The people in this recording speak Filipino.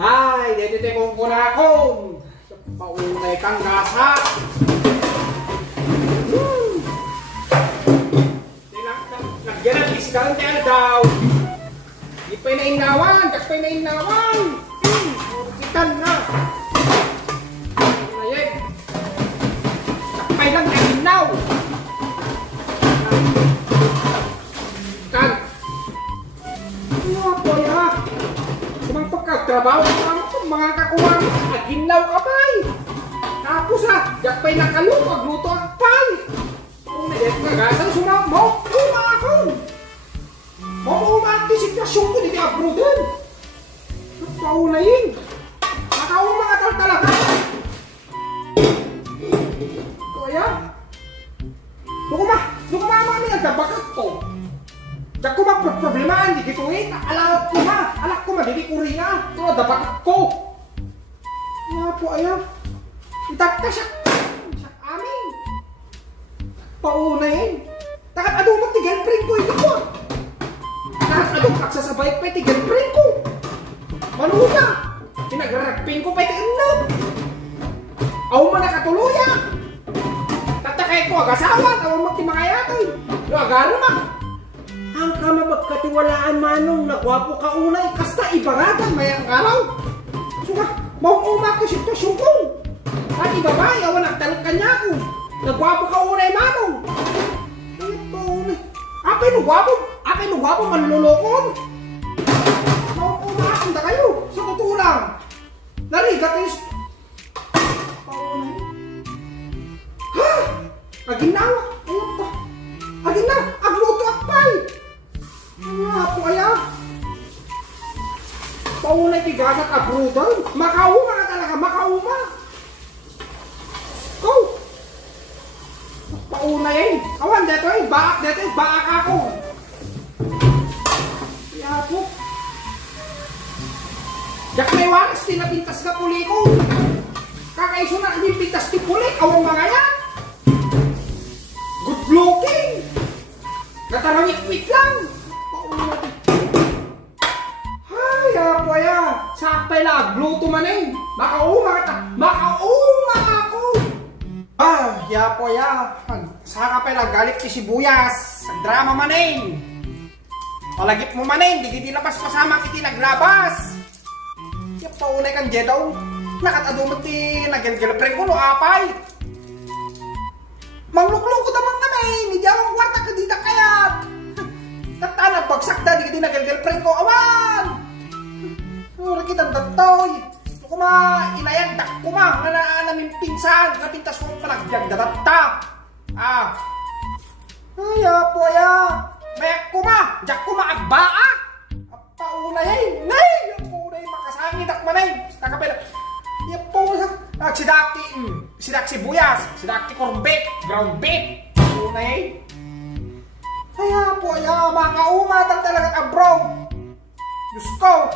Ay, dito kong kunakon. Paunay kang gasa. Nagyan ang isgang kaya daw. Di pa inainawan, dak pa inainawan. Kitan na. Ayun. Takpay lang inaw. Kan. Ano po ya? Sumang pagkatrabaho mga kakuwang at ginaw ka pa'y. Tapos dak pa'y nakalupag, luto ang pa'y. Kung nadet ka gasan, sumang mo, umakon. Mauumak yung sitwasyon ko dito abro din. Nagpaunayin. Nakaumak at talaga. Kaya, nung mami nagdabakat ko. Dak ko magproblemahan, di kito alak ko ma, di ko rin ito dabakat ko. Kaya po ayaw. Itakta siya amin. Paunayin. Takat adumag ti girlfriend ko ito ko. Takat adumag sasabayik pa ti girlfriend ko. Manuga. Pinagaragpin ko pa ti inab. Aw man nakatuluya. Tatakay ko agasawan. Aw magtimangayatoy. Yo agano ma. Ang kama magkatiwalaan manong nagwapo ka unay. Kasta ibaragan mayang araw. Suga, mauumak ko sitwasyon ko. At ibabay, awan nagtalong kanya ko. Nagwapo ka unay manong. Ito unay. Apay no gwapo manlulokon. Mauumak na kayo. Sa totoo lang. Narigat is. Paunay. Ha? Aginawa. Ayun pa. Aginawa. Agluto akpay. Nga po kaya. Paunay tigagat abrudan. Makauma ka talaga. Makauma. Go. Paunay. Awan dito baak dito baak ako. Kaya po. Jak may waras pinapintas na puli ko. Kakaiso na kami pintas ti puli. Awang mga yan. Good looking. Natarawik-wik lang. Ay, ako ya. Saktay lang. Gluto man eh. Makauma ako. Ah, ya po ya. Saka pa lang galit ki sibuyas. Ang drama man eh. Palagip mo man eh. Di labas pasama kiti naglabas. Ya paunay kang jedaw. Nakatadumot ti nagel-gelpreng ko no apay. Mangluklo ko tamang namin. Hindi akong kwarta ka dita kayat. Tatana bagsak da. Di nagel-gelpreng ko. Awan. Ura kitang datoy. Kuma inayag dak kuma nga namin pinsan. Napintas ko palagyan datatta. Ah. Ay, po ya. Mayak kuma. Jak kuma agbaa. Paunay. Nay. Paunay makasangit ak manay. Nakapela. Yan po. Sidak sibuyas. Sidak korbet. Ground beef. Paunay. Kaya po ya. Mga umatang talagang abroad. Diyos ko.